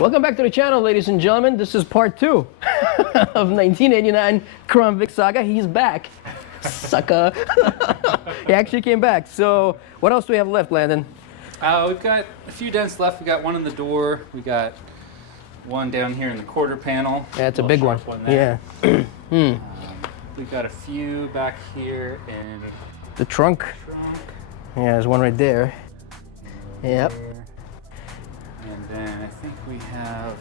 Welcome back to the channel, ladies and gentlemen. This is part 2 of 1989 Crown Vic saga. He's back. Sucker. He actually came back. So what else do we have left, Landon? We've got a few dents left. We got one in the door. We got one down here in the quarter panel. Yeah, it's a big one. There. Yeah. We've got a few back here in The trunk. Yeah, there's one right there. Yep. And then I think we have...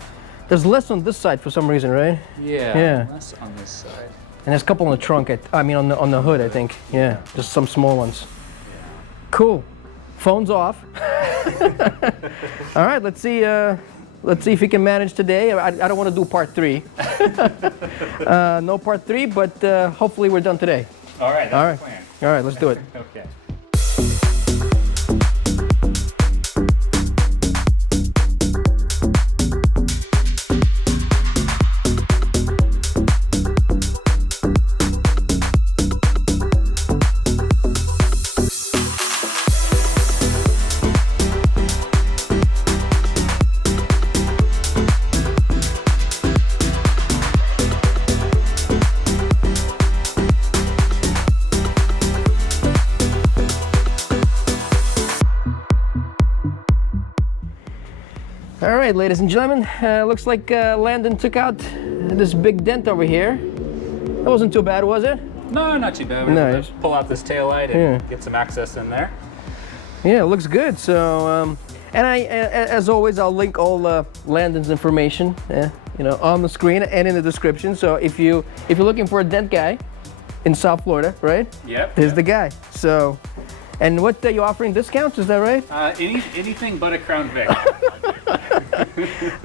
There's less on this side for some reason, right? Yeah. Less on this side. And there's a couple on the trunk. I mean, on the hood, I think. Yeah, just some small ones. Yeah. Cool. Phone's off. All right, let's see. Let's see if we can manage today. I don't want to do part 3. No part 3, but hopefully we're done today. All right. That's the plan. All right, let's do it. Okay. All right, ladies and gentlemen, looks like Landon took out this big dent over here. That wasn't too bad, was it? No, not too bad. We're able to pull out this tail light and get some access in there. Yeah, it looks good. So, and as always, I'll link all Landon's information, on the screen and in the description. So if you're looking for a dent guy in South Florida, right? Yep. Here's the guy. So, and what are you offering discounts? Is that right? Anything but a Crown Vic.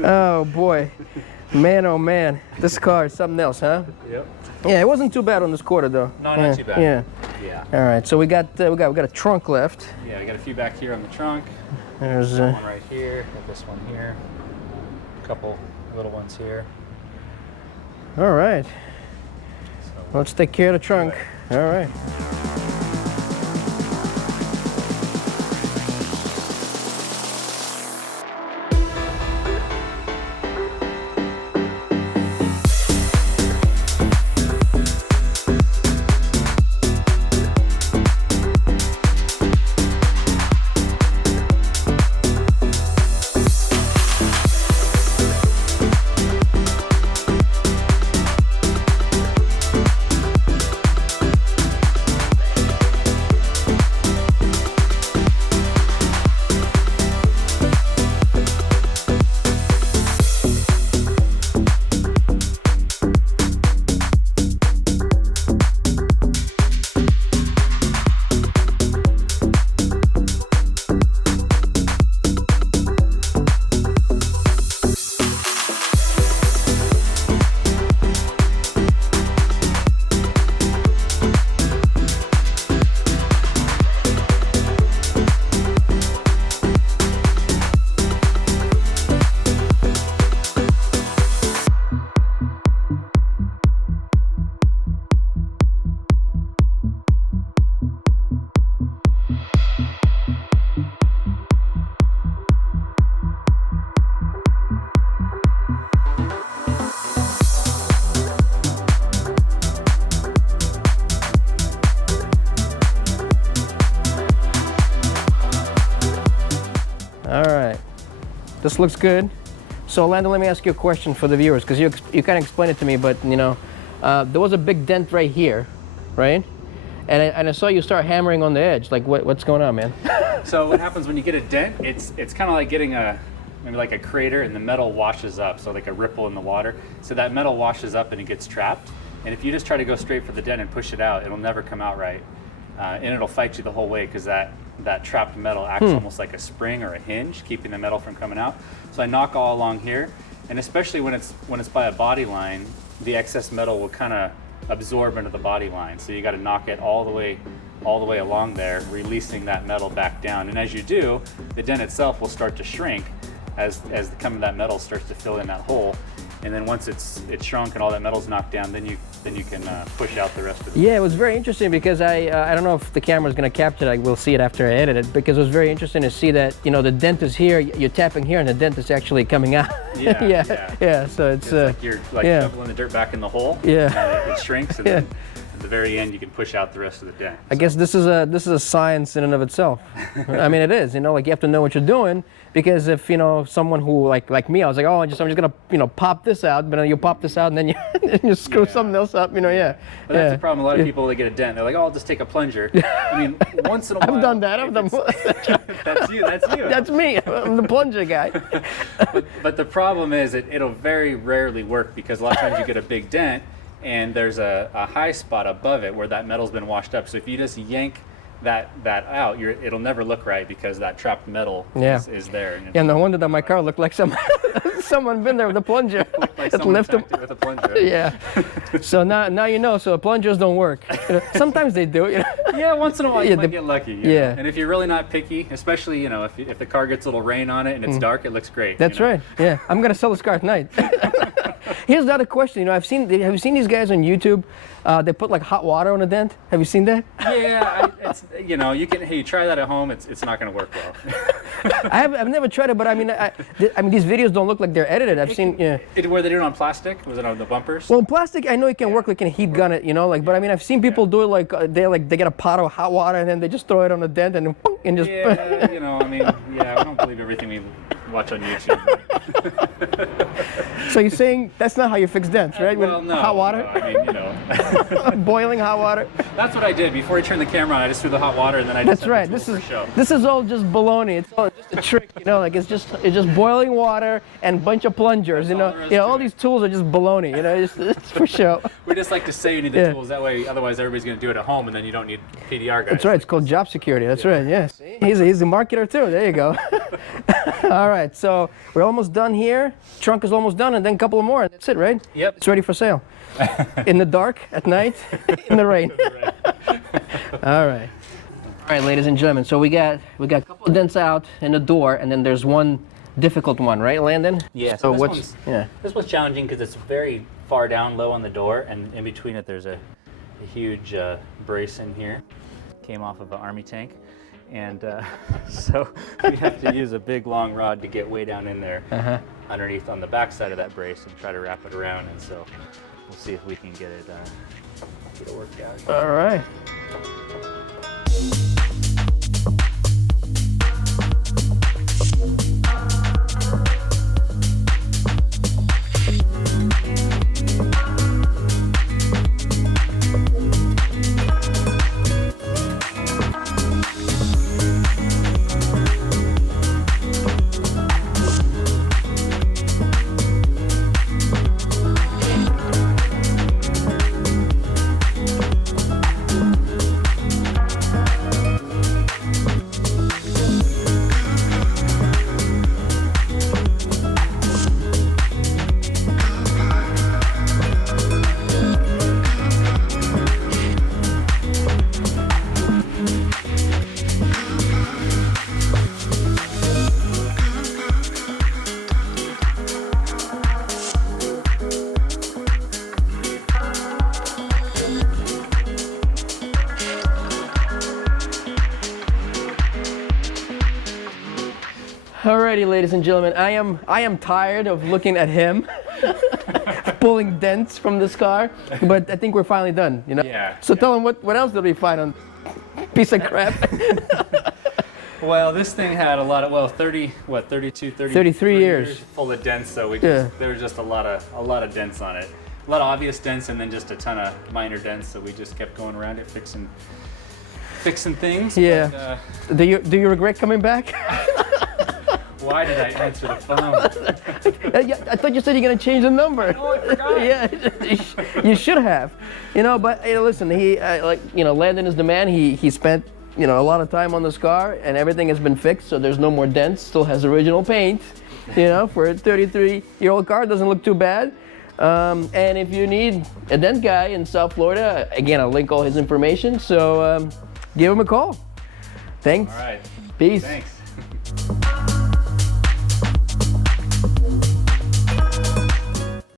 Oh boy, man, oh man, this car is something else, huh? Yep. Yeah, it wasn't too bad on this quarter though. No, not too bad. Yeah. All right, so we got a trunk left. Yeah, we got a few back here on the trunk. There's one right here. Got this one here. A couple little ones here. All right. So Let's take care of the trunk. All right. All right, this looks good. So Landon, let me ask you a question for the viewers, because you kind of explained it to me, but there was a big dent right here, right? And I saw you start hammering on the edge. Like, what's going on, man? So what happens when you get a dent? It's kind of like getting maybe like a crater, and the metal washes up, so like a ripple in the water. So that metal washes up and it gets trapped. And if you just try to go straight for the dent and push it out, it'll never come out right, and it'll fight you the whole way, because that trapped metal acts almost like a spring or a hinge, keeping the metal from coming out. So I knock all along here, and especially when it's by a body line, the excess metal will kind of absorb into the body line. So you got to knock it all the way along there, releasing that metal back down. And as you do, the dent itself will start to shrink as that metal starts to fill in that hole. And then once it's shrunk and all that metal's knocked down, then you then you can push out the rest of it. Yeah, it was very interesting because I don't know if the camera's going to capture it. We'll see it after I edit it, because it was very interesting to see that, you know, the dent is here, you're tapping here, and the dent is actually coming out. Yeah. So it's like you're like shoveling the dirt back in the hole. Yeah. And it shrinks, and then at the very end you can push out the rest of the dent. I guess this is a science in and of itself. I mean, it is. You know, like you have to know what you're doing, because if, you know, someone who like me, I was like, oh, I'm just gonna, you know, pop this out, but then you pop this out and then you screw something else up. You know, But that's the problem. A lot of people, they get a dent, they're like, oh, I'll just take a plunger. I mean, once in a while. I've done that. That's you. That's me. I'm the plunger guy. But the problem is, it'll very rarely work, because a lot of times you get a big dent and there's a high spot above it where that metal's been washed up. So if you just yank that out, it'll never look right, because that trapped metal is there. Yeah, no wonder that my car looked like someone been there with a plunger. Like lift it with a plunger. Yeah. So now you know. So plungers don't work. You know, sometimes they do. You know? Yeah, once in a while you might get lucky. You know? Yeah. And if you're really not picky, especially, you know, if the car gets a little rain on it and it's dark, it looks great. That's right. Yeah, I'm gonna sell this car tonight. Here's the other question. You know, have you seen these guys on YouTube? They put like hot water on a dent. Have you seen that? Yeah, it's, you know, you try that at home. It's not going to work well. I've never tried it, but I mean, these videos don't look like they're edited. I've seen. Yeah. Were they doing it on plastic? Was it on the bumpers? Well, plastic, I know it can work. Like, can heat gun it, you know, like. But I mean, I've seen people do it like they get a pot of hot water and then they just throw it on the dent and just. Yeah, you know, I mean, I don't believe everything we watch on YouTube. So you're saying that's not how you fix dents, right? Well, no. Hot water? No, I mean, you know. Boiling hot water? That's what I did. Before I turned the camera on, I just threw the hot water, and then I That's right. This is all just baloney. It's all just a trick, you know, like it's just boiling water and a bunch of plungers, you know. Yeah, all these tools are just baloney, you know, it's for show. We just like to say you need the tools, that way otherwise everybody's going to do it at home, and then you don't need PDR guys. That's right. It's called job security. That's right. Yes. He's a marketer too. There you go. All right. So we're almost done here. Trunk is almost done, and then a couple of more. That's it, right? Yep. It's ready for sale. In the dark, at night, in the rain. All right. All right, ladies and gentlemen. So we got a couple of dents out in the door, and then there's one difficult one, right, Landon? Yeah. So this one's challenging because it's very far down low on the door, and in between it there's a huge brace in here. Came off of an army tank. And so we have to use a big long rod to get way down in there underneath on the back side of that brace and try to wrap it around. And so we'll see if we can get it worked out. All right. Alrighty, ladies and gentlemen, I am tired of looking at him pulling dents from this car, but I think we're finally done, you know? Yeah. So tell him what else did we find on piece of crap? Well, this thing had a lot of 33 years full of dents, so there was just a lot of dents on it. A lot of obvious dents and then just a ton of minor dents, so we just kept going around it fixing things. Yeah. But, do you regret coming back? Why did I answer the phone? I thought you said you're gonna change the number. Oh, I forgot. Yeah, you should have. You know, but listen, Landon is the man. He spent a lot of time on this car, and everything has been fixed, so there's no more dents. Still has original paint. You know, for a 33-year-old car, doesn't look too bad. And if you need a dent guy in South Florida, again, I'll link all his information. So give him a call. Thanks. All right. Peace. Thanks.